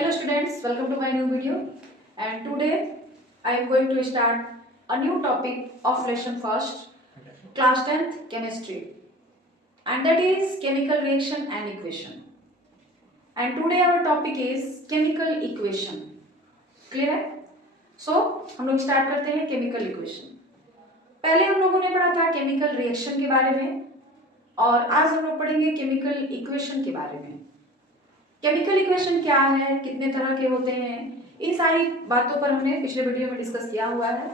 Hello students, welcome to my new video, and today I am going to start a new topic of lesson first, class 10th chemistry, and that is chemical reaction and equation. And today our topic is chemical equation. Clear है? So हम लोग start करते हैं chemical equation. पहले हम लोगों ने पढ़ा था chemical reaction के बारे में और आज हम लोग पढ़ेंगे chemical equation के बारे में. केमिकल इक्वेशन क्या है, कितने तरह के होते हैं, इन सारी बातों पर हमने पिछले वीडियो में डिस्कस किया हुआ है.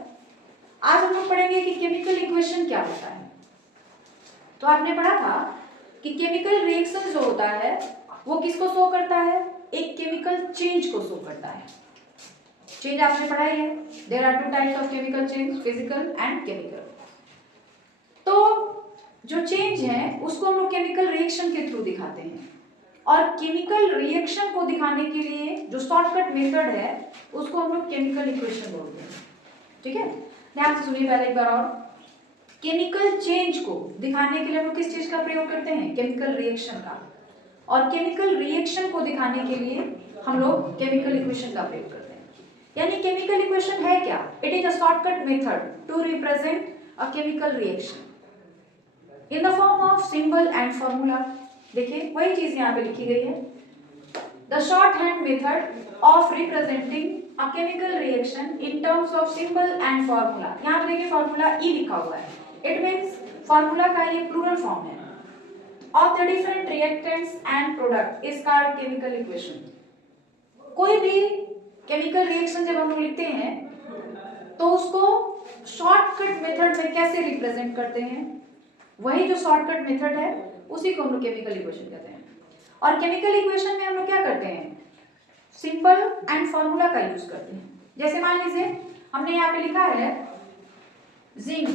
आज हम लोग पढ़ेंगे कि केमिकल इक्वेशन क्या होता है. तो आपने पढ़ा था कि केमिकल रिएक्शन जो होता है वो किसको शो करता है, एक केमिकल चेंज को शो करता है. चेंज आपने पढ़ा ही है. There are two types of chemical change, physical and chemical. तो जो चेंज है उसको हम लोग केमिकल रिएक्शन के थ्रू दिखाते हैं और केमिकल रिएक्शन को दिखाने के लिए जो शॉर्टकट मेथड है उसको हम लोग केमिकल इक्वेशन बोलते हैं. ठीक है, ध्यान से सुनिए पहले एक बार और. केमिकल चेंज को दिखाने के लिए हम लोग किस चीज का प्रयोग करते हैं, केमिकल रिएक्शन का. और केमिकल रिएक्शन को दिखाने के लिए हम लोग केमिकल इक्वेशन का प्रयोग करते हैं. यानी केमिकल इक्वेशन है क्या, it is a shortcut method to represent a chemical reaction in the form of symbol and formula. देखिए वही चीज यहाँ पे लिखी गई है, the short hand method of representing a chemical reaction in terms of symbol and formula. यहाँ पे देखिए फॉर्मूला ई लिखा हुआ है. इट मींस फॉर्मूला का ये प्लूरल फॉर्म है. Of the different reactants and product is called chemical equation. कोई भी केमिकल रिएक्शन जब हम लोग लिखते हैं तो उसको शॉर्टकट मेथड में कैसे रिप्रेजेंट करते हैं, वही जो शॉर्टकट मेथड है उसी को हम लोग केमिकल इक्वेशन कहते हैं. और केमिकल इक्वेशन में हम लोग क्या करते हैं, सिंपल एंड फॉर्मूला का यूज करते हैं. जैसे मान लीजिए हमने यहाँ पे लिखा है जिंक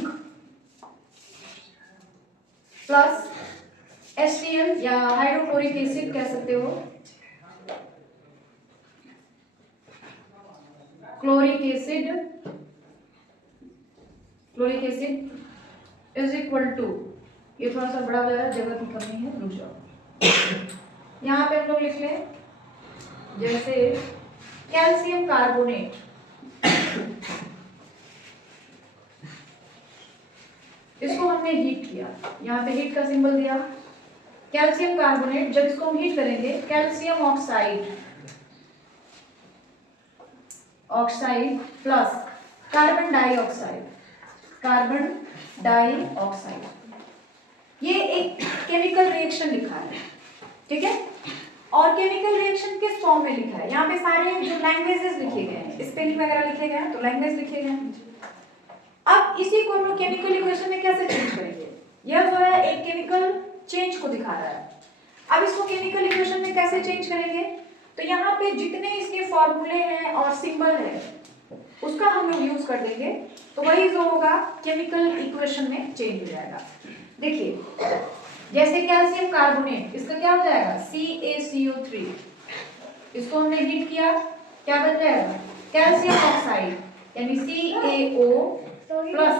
प्लस HCl या हाइड्रोक्लोरिक एसिड कह सकते हो, chloric acid is equal to, ये थोड़ा सा बड़ा है, जगह की कमी है, रुक जाओ. यहाँ पे हम लोग लिख लें जैसे कैल्शियम कार्बोनेट, इसको हमने हीट किया, यहाँ पे हीट का सिंबल दिया. कैल्शियम कार्बोनेट जब इसको हम हीट करेंगे, calcium oxide plus carbon dioxide, ये एक केमिकल रिएक्शन लिखा है. ठीक है, और केमिकल रिएक्शन किस फॉर्म में लिखा है, यहाँ पे सारे जो लैंग्वेजेस लिखे गए हैं, स्पेलिंग वगैरह लिखे गए हैं, तो लैंग्वेज लिखे गए हैं. अब इसी को हम लोग केमिकल इक्वेशन में कैसे चेंज करेंगे, यह जो है एक केमिकल चेंज को दिखा रहा है. अब इसको केमिकल इक्वेशन में कैसे चेंज करेंगे, तो यहाँ पे जितने इसके फॉर्मूले हैं और सिंबल है उसका हम लोग यूज कर देंगे, तो वही जो होगा केमिकल इक्वेशन में चेंज हो जाएगा. देखिए जैसे कैल्शियम कार्बोनेट, इसका क्या हो जाएगा, CaCO3. इसको हमने हीट किया, क्या बन जाएगा, कैल्शियम ऑक्साइड यानी CaO plus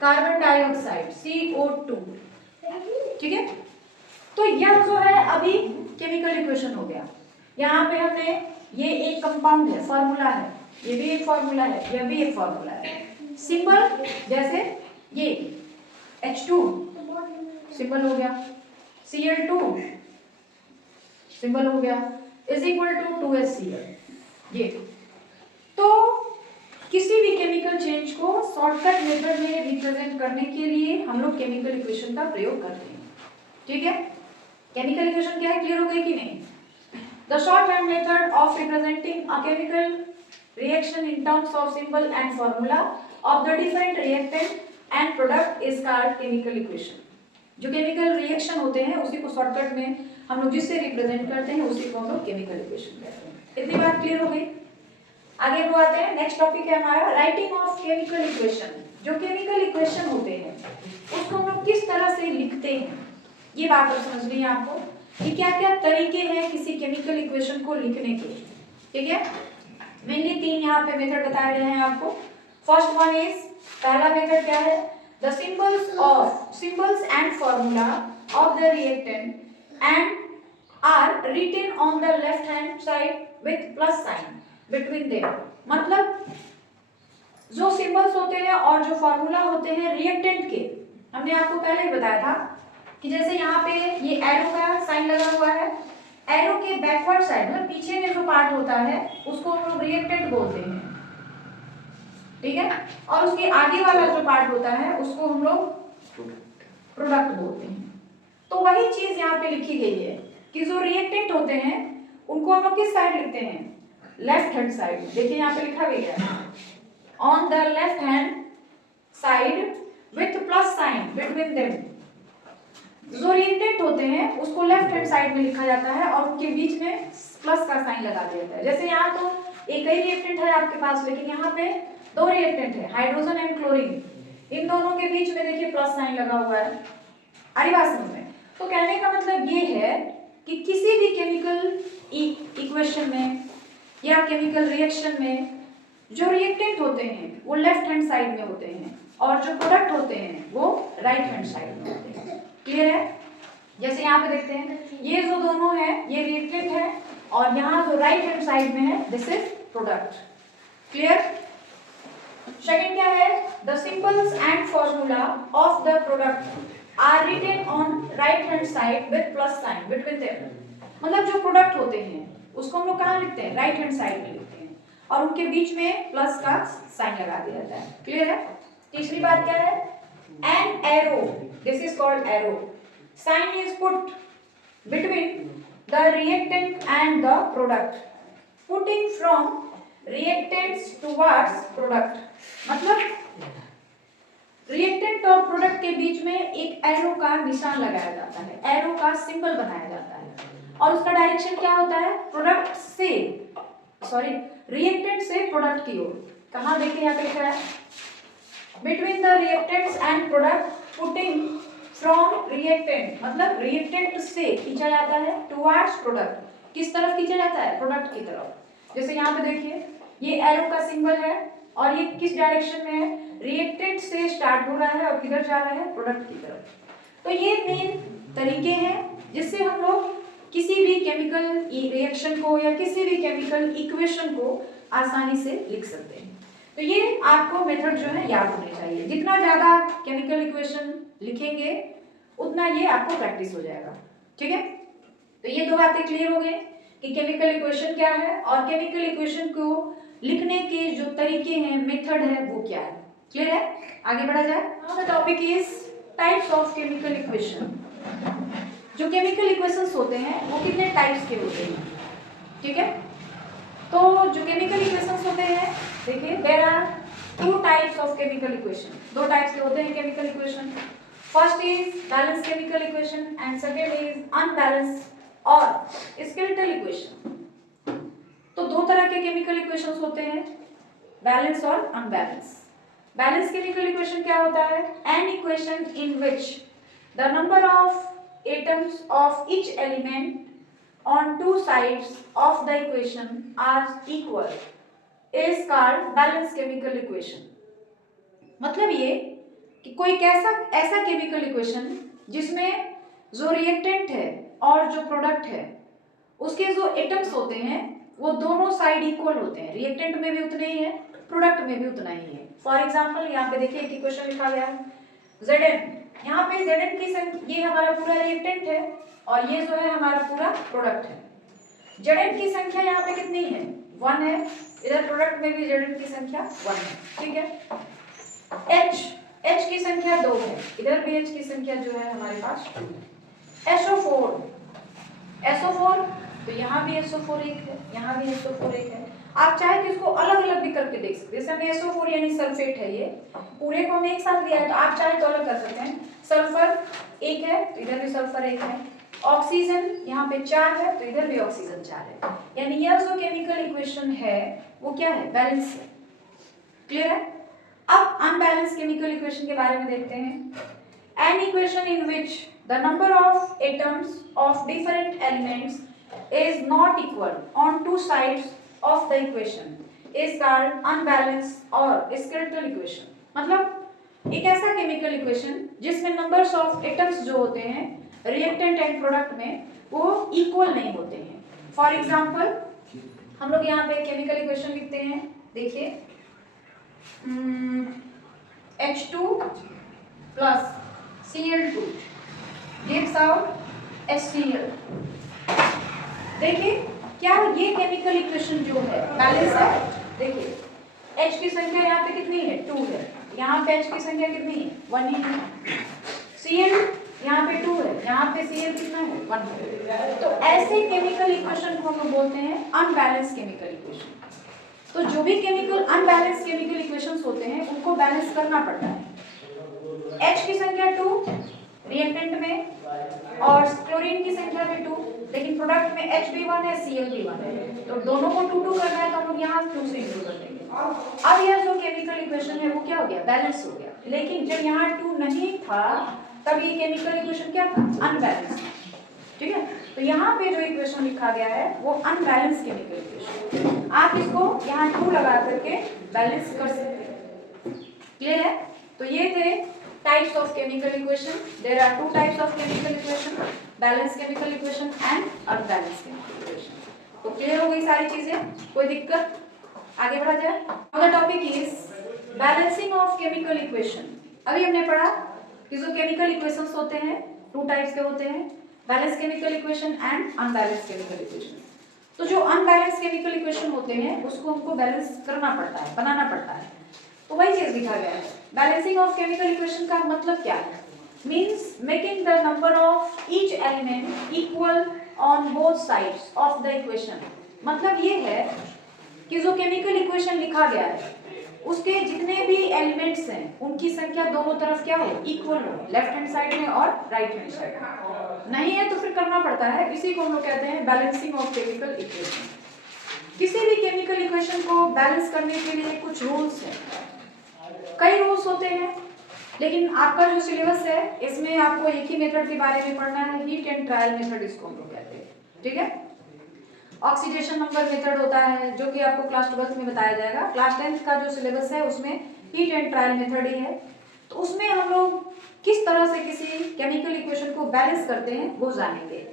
carbon dioxide CO2. ठीक है, तो यह जो है अभी केमिकल इक्वेशन हो गया. यहाँ पे हमने ये एक कंपाउंड है, फॉर्मूला है, ये भी एक फॉर्मूला है, यह भी एक फॉर्मूला है. सिंबल जैसे ये H2 सिंबल हो गया, Cl2 सिंबल हो गया, इज इक्वल टू 2HCl. ये तो किसी भी केमिकल चेंज को शॉर्टकट मेथड में रिप्रेजेंट करने के लिए हम लोग केमिकल इक्वेशन का प्रयोग करते हैं. ठीक है, केमिकल इक्वेशन क्या है, क्लियर हो गई कि नहीं. The short hand method of representing a chemical reaction in terms of symbol and formula of the different reactant and product is called chemical equation. जो केमिकल रिएक्शन होते हैं उसी को शॉर्टकट में हम लोग जिससे रिप्रेजेंट करते हैं उसी को हम लोग केमिकल इक्वेशन कहते हैं. इतनी बात क्लियर हो गई. आगे वो आते हैं, नेक्स्ट टॉपिक है हमारा राइटिंग ऑफ केमिकल इक्वेशन. जो केमिकल इक्वेशन होते हैं उसको हम लोग किस तरह से लिखते हैं, ये बात और समझनी है आपको कि क्या क्या तरीके हैं किसी केमिकल इक्वेशन को लिखने के. ठीक है, मेनली 3 यहाँ पे मेथड बताए गए हैं आपको. फर्स्ट वन इज, पहला मेथड क्या है, the symbols and formula of the reactant and are written on the left hand side with plus sign between them। मतलब जो सिंबल्स होते हैं और जो फॉर्मूला होते हैं रिएक्टेंट के, हमने आपको पहले ही बताया था कि जैसे यहाँ पे ये एरो का साइन लगा हुआ है, एरो के बैकवर्ड साइड मतलब पीछे में जो पार्ट होता है उसको हम लोग रिएक्टेंट बोलते हैं, ठीक है, और उसके आगे वाला जो पार्ट होता है उसको हम लोग प्रोडक्ट बोलते हैं। तो वही चीज यहाँ पे लिखी गई है कि जो रिएक्टेंट होते हैं उनको हम लोग किस साइड लिखते हैं, लेफ्ट हैंड साइड। देखिए यहाँ पे लिखा गया है on the left hand side with plus sign between them. जो रिएक्टेंट होते हैं उसको लेफ्ट हैंड साइड में लिखा जाता है और उनके बीच में प्लस का साइन लगा दिया जाता है। जैसे यहाँ तो एक ही रिएक्टेंट है आपके पास, लेकिन यहाँ पे दो रिएक्टेंट है, हाइड्रोजन एंड क्लोरीन, इन दोनों के बीच में देखिए प्लस साइन लगा हुआ है। आई बात समझ में? तो कहने का मतलब ये है कि किसी भी केमिकल इक्वेशन में या केमिकल रिएक्शन में जो रिएक्टेंट होते हैं वो लेफ्ट हैंड साइड में होते हैं और जो प्रोडक्ट होते हैं वो राइट हैंड साइड में होते हैं। क्लियर है? जैसे यहाँ पे देखते हैं ये जो दोनों है ये रिएक्टेंट है और यहाँ जो राइट हैंड साइड में है this is product. Clear? Second क्या है, the symbols and formula of the product are written on right hand side with plus sign between them. मतलब जो प्रोडक्ट होते हैं उसको हम लोग कहाँ लिखते हैं, राइट हैंड साइड में लिखते हैं और उनके बीच में प्लस का साइन लगा दिया जाता है। क्लियर है? तीसरी बात क्या है, an arrow, this is called arrow, sign is put between the reactant and the product, putting from reactants towards product. मतलब रिएक्टेंट और प्रोडक्ट के बीच में एक एरो का निशान लगाया जाता है, एरो का सिंबल बनाया जाता है और उसका डायरेक्शन क्या होता है, प्रोडक्ट से सॉरी रिएक्टेंट से प्रोडक्ट की ओर। कहाँ देखिए यहाँ पे लिखा है, between the reactants and product putting from reactant, मतलब रिएक्टेंट से खींचा जाता है टुवर्ड्स प्रोडक्ट। किस तरफ खींचा जाता है, प्रोडक्ट की तरफ। जैसे यहाँ पे देखिए ये एरो का सिंबल है और ये किस डायरेक्शन में है, रिएक्टेंट से स्टार्ट हो रहा है और किधर जा रहा है, प्रोडक्ट की तरफ। तो ये मेन तरीके हैं जिससे हम लोग किसी भी केमिकल रिएक्शन को या किसी भी केमिकल इक्वेशन को आसानी से लिख सकते हैं। तो ये आपको मेथड जो है याद होने चाहिए। जितना ज्यादा केमिकल इक्वेशन लिखेंगे उतना ये आपको प्रैक्टिस हो जाएगा। ठीक है? तो ये दो बातें क्लियर हो गई कि केमिकल इक्वेशन क्या है और केमिकल इक्वेशन को लिखने के जो तरीके हैं, मेथड है, वो क्या है। क्लियर है? आगे बढ़ा जाए। Now the topic is types of chemical equation. जो केमिकल इक्वेशंस होते हैं वो कितने टाइप्स के होते हैं, ठीक है? तो जो केमिकल इक्वेशंस होते हैं, देखिए there are two types of chemical equation. दो टाइप्स के होते हैं chemical equation. First is balance chemical equation and second is unbalance और स्केलेटल इक्वेशन। तो दो तरह के केमिकल इक्वेशंस होते हैं, बैलेंस और अनबैलेंस। बैलेंस केमिकल इक्वेशन क्या होता है, an equation in which the number of atoms of each element on two sides of the equation are equal is called balanced chemical equation। मतलब ये कि कोई ऐसा केमिकल इक्वेशन जिसमें जो रिएक्टेंट है और जो प्रोडक्ट है उसके जो एटम्स होते हैं वो दोनों साइड इक्वल होते हैं, रिएक्टेंट में भी उतने ही है, प्रोडक्ट में भी उतना ही है। फॉर एग्जाम्पल यहाँ पे देखिए एक इक्वेशन लिखा गया है Zn, यहाँ पे Zn की संख्या, ये हमारा पूरा रिएक्टेंट है और ये जो है हमारा पूरा प्रोडक्ट है। Zn की संख्या यहाँ पे कितनी है, 1 है, इधर प्रोडक्ट में भी Zn की संख्या 1 है। ठीक है? H की संख्या 2 है, इधर भी H की संख्या जो है हमारे पास 2 है। SO4 तो यहाँ भी SO4 एक है, यहाँ भी SO4 एक है। आप चाहे तो इसको अलग अलग भी करके देख सकते हैं। जैसे हमने SO4 यानी सल्फेट है, ये पूरे को हमने एक साथ लिया है तो आप चाहे तो अलग कर सकते हैं। सल्फर एक है तो इधर भी सल्फर एक है, ऑक्सीजन यहाँ पे 4 है तो इधर भी ऑक्सीजन 4 है। यानी यह जो केमिकल इक्वेशन है वो क्या है, बैलेंस है। क्लियर है? अब अनबैलेंस केमिकल इक्वेशन के बारे में देखते हैं। An equation in which the number of atoms of different elements is not equal on two sides of the equation is called unbalanced or skeletal equation। मतलब एक ऐसा केमिकल इक्वेशन जिसमें numbers of atoms जो होते हैं reactant and product में वो equal नहीं होते हैं। फॉर एग्जांपल हम लोग यहाँ पे केमिकल इक्वेशन लिखते हैं, देखिए H2 plus Cl2 gives out HCl। देखिए क्या ये केमिकल इक्वेशन जो है बैलेंस है। देखिए H की संख्या यहाँ पे कितनी है 2 है, यहाँ पे H की संख्या कितनी है 1 ही है, Cl यहाँ पे 2 है, यहाँ पे Cl कितना है 1 है। तो ऐसे केमिकल इक्वेशन को हम लोग बोलते हैं अनबैलेंस केमिकल इक्वेशन। तो जो भी केमिकल अनबैलेंस केमिकल इक्वेशंस होते हैं उनको बैलेंस करना पड़ता है। H की संख्या 2 रिएक्टेंट में और क्लोरीन की संख्या भी 2, लेकिन प्रोडक्ट में H भी 1 है Cl भी 1 है, तो दोनों को 2 करना है तो हम लोग यहाँ 2 से इंटू कर देंगे। अब यह जो केमिकल इक्वेशन है वो क्या हो गया बैलेंस हो गया, लेकिन जब यहाँ 2 नहीं था तब ये केमिकल इक्वेशन क्या था अनबैलेंस, ठीक है। तो यहाँ पे जो इक्वेशन लिखा गया है वो अनबैलेंस केमिकल इक्वेशन, आप इसको यहाँ 2 लगा करके बैलेंस कर सकते हैं, क्लियर है। तो ये थे types of chemical equation. There are 2 types of chemical equation, balance chemical equation and unbalance chemical equation. तो क्लियर हो गई सारी चीजें, कोई दिक्कत, आगे बढ़ा जाए। The topic is balancing of chemical equation. अभी हमने पढ़ा कि जो केमिकल इक्वेशंस होते हैं 2 टाइप्स के होते हैं, balance chemical equation and unbalance chemical equation. तो जो अनबैलेंस केमिकल इक्वेशन होते हैं उसको हमको बैलेंस करना पड़ता है, बनाना पड़ता है। तो वही चीज लिखा गया है। बैलेंसिंग ऑफ केमिकल इक्वेशन का मतलब क्या है, means making the number of each element equal on both sides of the equation. मतलब ये है कि जो केमिकल इक्वेशन लिखा गया है उसके जितने भी एलिमेंट्स हैं उनकी संख्या दोनों तरफ क्या हो इक्वल हो, लेफ्ट हैंड साइड में और राइट हैंड साइड में। नहीं है तो फिर करना पड़ता है, इसी को हम लोग कहते हैं बैलेंसिंग ऑफ केमिकल इक्वेशन। किसी भी केमिकल इक्वेशन को बैलेंस करने के लिए कुछ रूल्स हैं, कई रूल्स होते हैं, लेकिन आपका जो सिलेबस है इसमें आपको एक ही मेथड के बारे में पढ़ना है, हीट एंड ट्रायल मेथड इसको हम लोग कहते हैं, ठीक है। ऑक्सीडेशन नंबर मेथड होता है जो कि आपको क्लास 12th में बताया जाएगा। क्लास 10th का जो सिलेबस है उसमें हीट एंड ट्रायल मेथड ही है, तो उसमें हम लोग किस तरह से किसी केमिकल इक्वेशन को बैलेंस करते हैं वो जानेंगे।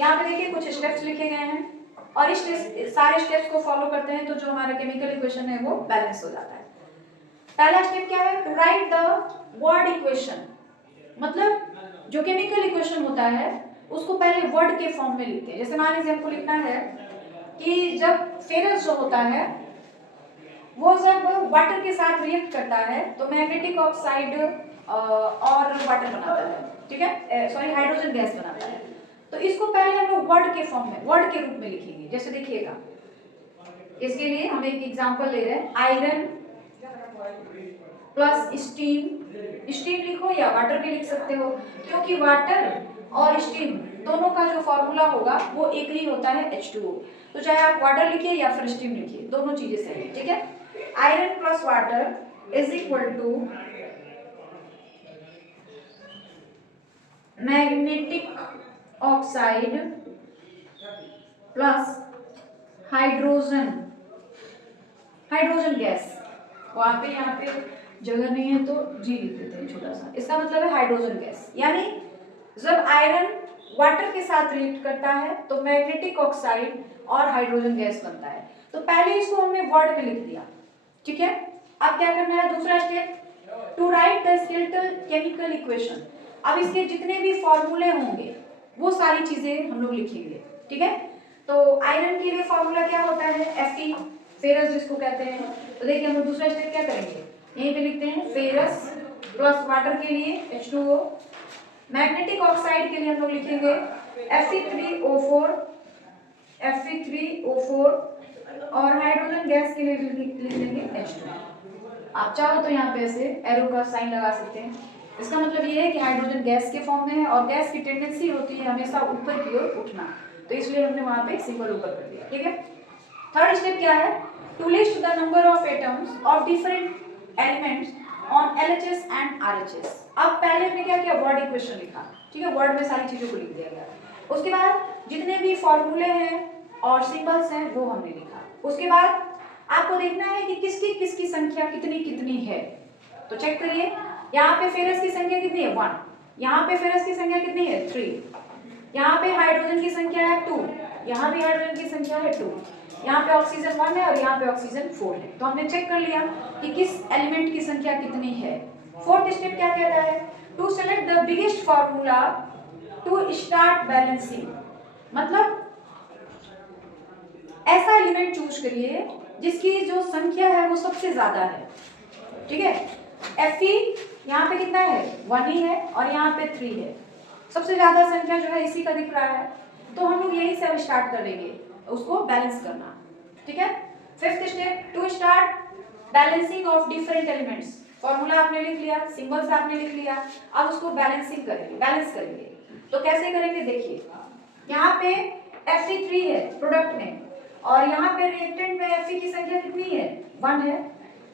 यहाँ पे देखिए कुछ स्टेप्स लिखे गए हैं और इस सारे स्टेप्स को फॉलो करते हैं तो जो हमारा केमिकल इक्वेशन है वो बैलेंस हो जाता है। पहला स्टेप क्या है, to write the word equation. मतलब जो केमिकल इक्वेशन होता है उसको पहले वर्ड के फॉर्म में लिखते हैं। जैसे मान लीजिए हमको लिखना है कि जब फेरस जो होता है वो जब वाटर के साथ रिएक्ट करता है तो मैग्नेटिक ऑक्साइड और वाटर बनाता है, ठीक है, सॉरी हाइड्रोजन गैस बनाता है। तो इसको पहले हम लोग वर्ड के फॉर्म में, वर्ड के रूप में लिखेंगे। जैसे देखिएगा, इसके लिए हम एक एग्जांपल ले रहे हैं, आयरन प्लस स्टीम। स्टीम लिखो या वाटर भी लिख सकते हो, क्योंकि वाटर और स्टीम दोनों का जो फॉर्मूला होगा वो एक ही होता है H2O। तो चाहे आप वाटर लिखिए या फिर स्टीम लिखिए, दोनों चीजें सही है, ठीक है। Iron plus water is equal to magnetic oxide plus hydrogen gas. वहां पे यहाँ पे जगह नहीं है तो जी लिख देते हैं छोटा सा, इसका मतलब है हाइड्रोजन गैस। यानी जब आयरन वाटर के साथ रिएक्ट करता है तो मैग्नेटिक ऑक्साइड और हाइड्रोजन गैस बनता है। तो पहले इसको हमने वर्ड में लिख दिया, ठीक है। अब क्या करना है, दूसरा step, to write the skeletal chemical equation. अब इसके जितने भी फॉर्मूले होंगे वो सारी चीजें हम लोग लिखेंगे, ठीक है। तो आयरन के लिए फॉर्मूला क्या होता है Fe, फेरस जिसको कहते हैं। तो देखिए हम लोग दूसरा स्टेप क्या करेंगे, यहीं पे लिखते हैं फेरस प्लस वाटर के लिए H2O, मैग्नेटिक ऑक्साइड के लिए हम लोग लिखेंगे Fe3O4 और हाइड्रोजन गैस के लिए लिख लेंगे H2। आप चाहो तो यहाँ पे ऐसे एरो का साइन लगा सकते हैं। इसका मतलब ये है कि हाइड्रोजन गैस के फॉर्म में है और गैस की टेंडेंसी होती है हमेशा ऊपर की ओर उठना, तो इसलिए हमने वहाँ पे सिंबल ऊपर कर दिया, ठीक है। थर्ड स्टेप क्या है, to list the number of atoms of different elements on LHS and RHS। अब पहले हमने क्या किया, वर्ड इक्वेशन लिखा, ठीक है, वर्ड में सारी चीजों को लिख दिया गया। उसके बाद जितने भी फॉर्मूले हैं और सिंबल्स हैं वो हमने लिखा। उसके बाद आपको देखना है कि किसकी संख्या कितनी कितनी है। तो चेक करिए, यहाँ पे फेरस की संख्या कितनी है 1, यहाँ पे फेरस की संख्या कितनी है 3, यहाँ पे हाइड्रोजन की संख्या है 2, यहाँ भी हाइड्रोजन की संख्या है 2। यहाँ पे ऑक्सीजन 1 है और यहाँ पे ऑक्सीजन 4 है। तो हमने चेक कर लिया कि किस एलिमेंट की संख्या कितनी है। फोर्थ स्टेप क्या कहता है, to select the biggest formula to start balancing, मतलब ऐसा एलिमेंट चूज करिए जिसकी जो संख्या है वो सबसे ज्यादा है। ठीक है, Fe यहाँ पे कितना है, 1 ही है और यहाँ पे 3 है, सबसे ज्यादा संख्या जो है इसी का दिख रहा है। तो हम लोग यही से अब स्टार्ट करेंगे उसको बैलेंस करना। ठीक है, fifth step, to start balancing of different elements. Formula आपने लिख लिया, सिंबल्स आपने लिख लिया, अब उसको बैलेंसिंग करेंगे, बैलेंस करेंगे। तो कैसे करेंगे, देखिए यहाँ पे Fe3 है प्रोडक्ट में और यहाँ पे रिएक्टेंट में Fe की संख्या कितनी है, 1 है।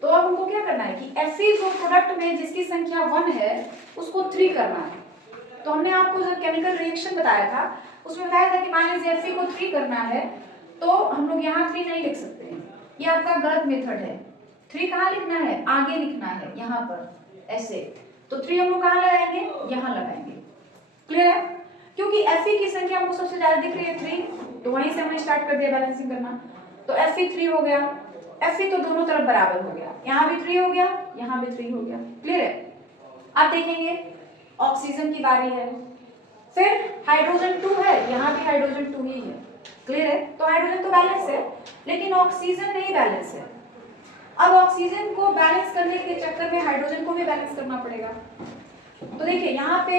तो अब हमको क्या करना है कि Fe को प्रोडक्ट में जिसकी संख्या 1 है उसको 3 करना है। तो हमने आपको जो केमिकल रिएक्शन बताया था उसमें बताया था कि मान लीजिए Fe को 3 करना है तो हम लोग यहाँ 3 नहीं लिख सकते हैं, ये आपका गलत मेथड है। 3 कहाँ लिखना है, आगे लिखना है, यहाँ पर ऐसे। तो 3 हम लोग कहाँ लगाएंगे, यहाँ लगाएंगे। क्लियर है, क्योंकि Fe की संख्या हमको सबसे ज्यादा दिख रही है 3, तो वहीं से हमने स्टार्ट कर दिया बैलेंसिंग करना। तो Fe 3 हो गया, Fe तो दोनों तरफ बराबर हो गया, यहाँ भी 3 हो गया, यहाँ भी 3 हो गया। क्लियर है, अब देखेंगे ऑक्सीजन की बारी है, फिर हाइड्रोजन 2 है, यहाँ भी हाइड्रोजन 2 ही है। क्लियर है, तो हाइड्रोजन तो बैलेंस है लेकिन ऑक्सीजन नहीं बैलेंस है। अब ऑक्सीजन को बैलेंस करने के चक्कर में हाइड्रोजन को भी बैलेंस करना पड़ेगा। तो देखिए यहाँ पे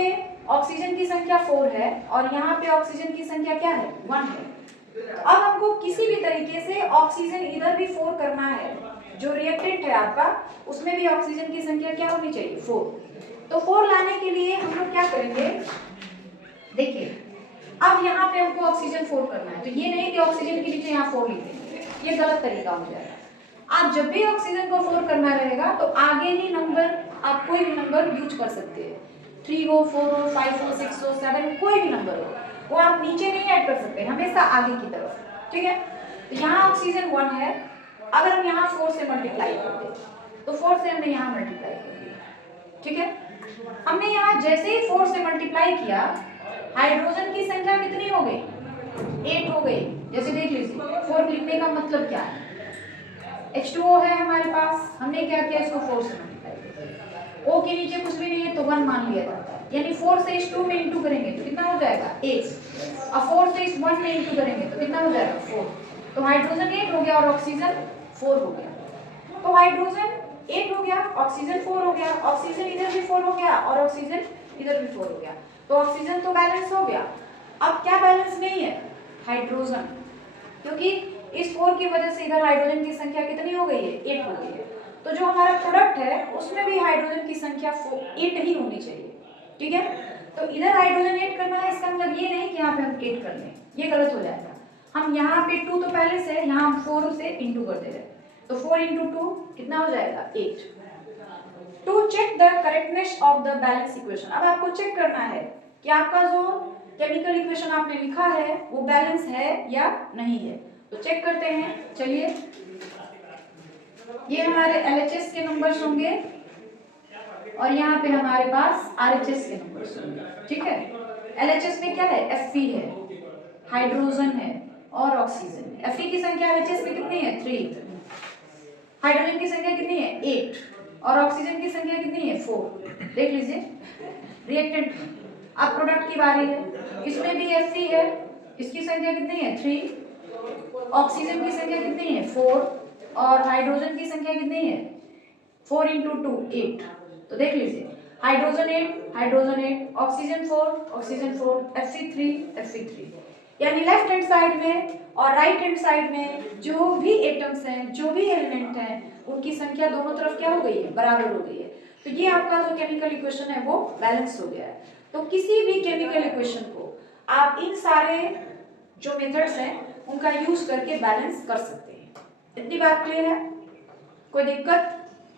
ऑक्सीजन की संख्या 4 है और यहाँ पे ऑक्सीजन की संख्या क्या है, 1 है। तो अब हमको किसी भी तरीके से ऑक्सीजन इधर भी 4 करना है, जो रिएक्टेंट है आपका उसमें भी ऑक्सीजन की संख्या क्या होनी चाहिए, 4। तो 4 लाने के लिए हम लोग क्या करेंगे, देखिए अब यहाँ पे हमको ऑक्सीजन 4 करना है, तो ये नहीं कि ऑक्सीजन के नीचे यहाँ 4 लिख देंगे, ये गलत तरीका हो जाएगा। आप जब भी ऑक्सीजन को 4 करना रहेगा तो आगे ही नंबर, आप कोई भी नंबर यूज कर सकते हैं, 3 हो, 4 हो, 5 हो, 6 हो, 7, कोई भी नंबर हो, वो आप नीचे नहीं ऐड कर सकते, हमेशा आगे की तरफ। ठीक है, तो यहाँ ऑक्सीजन 1 है, अगर हम यहाँ 4 से मल्टीप्लाई करते तो 4 से हमने यहाँ मल्टीप्लाई कर दिया। ठीक है, हमने यहाँ जैसे ही 4 से मल्टीप्लाई किया हाइड्रोजन की संख्या कितनी हो गई, 8 हो गई। जैसे देख लीजिए 4 लिखने का मतलब क्या है, H2O है हमारे पास, हमने क्या किया, इसको 4 से मल्टीप्लाई किया, O के नीचे कुछ भी नहीं है तो 1 मान लिया जाता है, यानी 4 से इस 2 में इंटू करेंगे तो कितना हो जाएगा, 8। अब 4 से इस 1 में इंटू करेंगे तो कितना हो जाएगा, 4। तो हाइड्रोजन 8 हो गया और ऑक्सीजन 4 हो गया। तो हाइड्रोजन 8 हो गया, ऑक्सीजन 4 हो गया, ऑक्सीजन इधर भी 4 हो गया और ऑक्सीजन इधर भी 4 हो गया। तो ऑक्सीजन तो बैलेंस हो गया। अब क्या बैलेंस नहीं है, हाइड्रोजन, क्योंकि इस 4 की वजह से इधर हाइड्रोजन की संख्या कितनी हो गई है, 8 हो गई है। तो जो हमारा प्रोडक्ट है उसमें भी हाइड्रोजन की संख्या 8 ही होनी चाहिए। ठीक है, तो इधर हाइड्रोजन 8 करना है, इसका मतलब ये नहीं कि यहाँ पे हम 8 कर लें, ये गलत हो जाएगा। हम यहाँ पे 2 तो पहले से, यहाँ हम 4 से इंटू कर दे रहे हैं, तो 4 इंटू 2 कितना हो जाएगा, 8। To check the correctness of the balance equation, अब आपको चेक करना है कि आपका जो केमिकल इक्वेशन आपने लिखा है वो बैलेंस है या नहीं है। तो चेक करते हैं, चलिए ये हमारे LHS के नंबर्स होंगे और यहाँ पे हमारे पास RHS के नंबर्स होंगे। ठीक है, LHS में क्या है, Fe है, हाइड्रोजन है और ऑक्सीजन है। Fe की संख्या LHS में कितनी है, 3, हाइड्रोजन की संख्या कितनी है, 8 और ऑक्सीजन की संख्या कितनी है, 4। देख लीजिए रिएक्टेंट। अब प्रोडक्ट की बारी है, इसमें भी Fe है, इसकी संख्या कितनी है, 3, ऑक्सीजन की संख्या कितनी है, 4 और हाइड्रोजन की संख्या कितनी है, 4 इंटू 2 8। तो देख लीजिए hydrogen 8, hydrogen 8, oxygen 4, oxygen 4, Fe3, यानी लेफ्ट हैंड साइड में और राइट हैंड साइड में जो भी एटम्स हैं, जो भी एलिमेंट हैं, उनकी संख्या दोनों तरफ क्या हो गई है, बराबर हो गई है। तो ये आपका जो केमिकल इक्वेशन है वो बैलेंस हो गया है। तो किसी भी केमिकल इक्वेशन को आप इन सारे जो मेथड्स हैं उनका यूज करके बैलेंस कर सकते हैं। इतनी बात क्लियर है, कोई दिक्कत,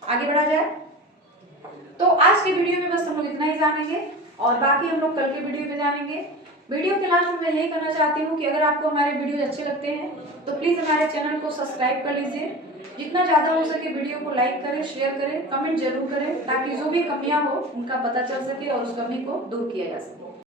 आगे बढ़ा जाए। तो आज के वीडियो में बस हम लोग इतना ही जानेंगे और बाकी हम लोग कल के वीडियो में जानेंगे। वीडियो के लास्ट में मैं यही कहना चाहती हूँ कि अगर आपको हमारे वीडियो अच्छे लगते हैं तो प्लीज़ हमारे चैनल को सब्सक्राइब कर लीजिए, जितना ज़्यादा हो सके वीडियो को लाइक करें, शेयर करें, कमेंट जरूर करें, ताकि जो भी कमियाँ हो उनका पता चल सके और उस कमी को दूर किया जा सके।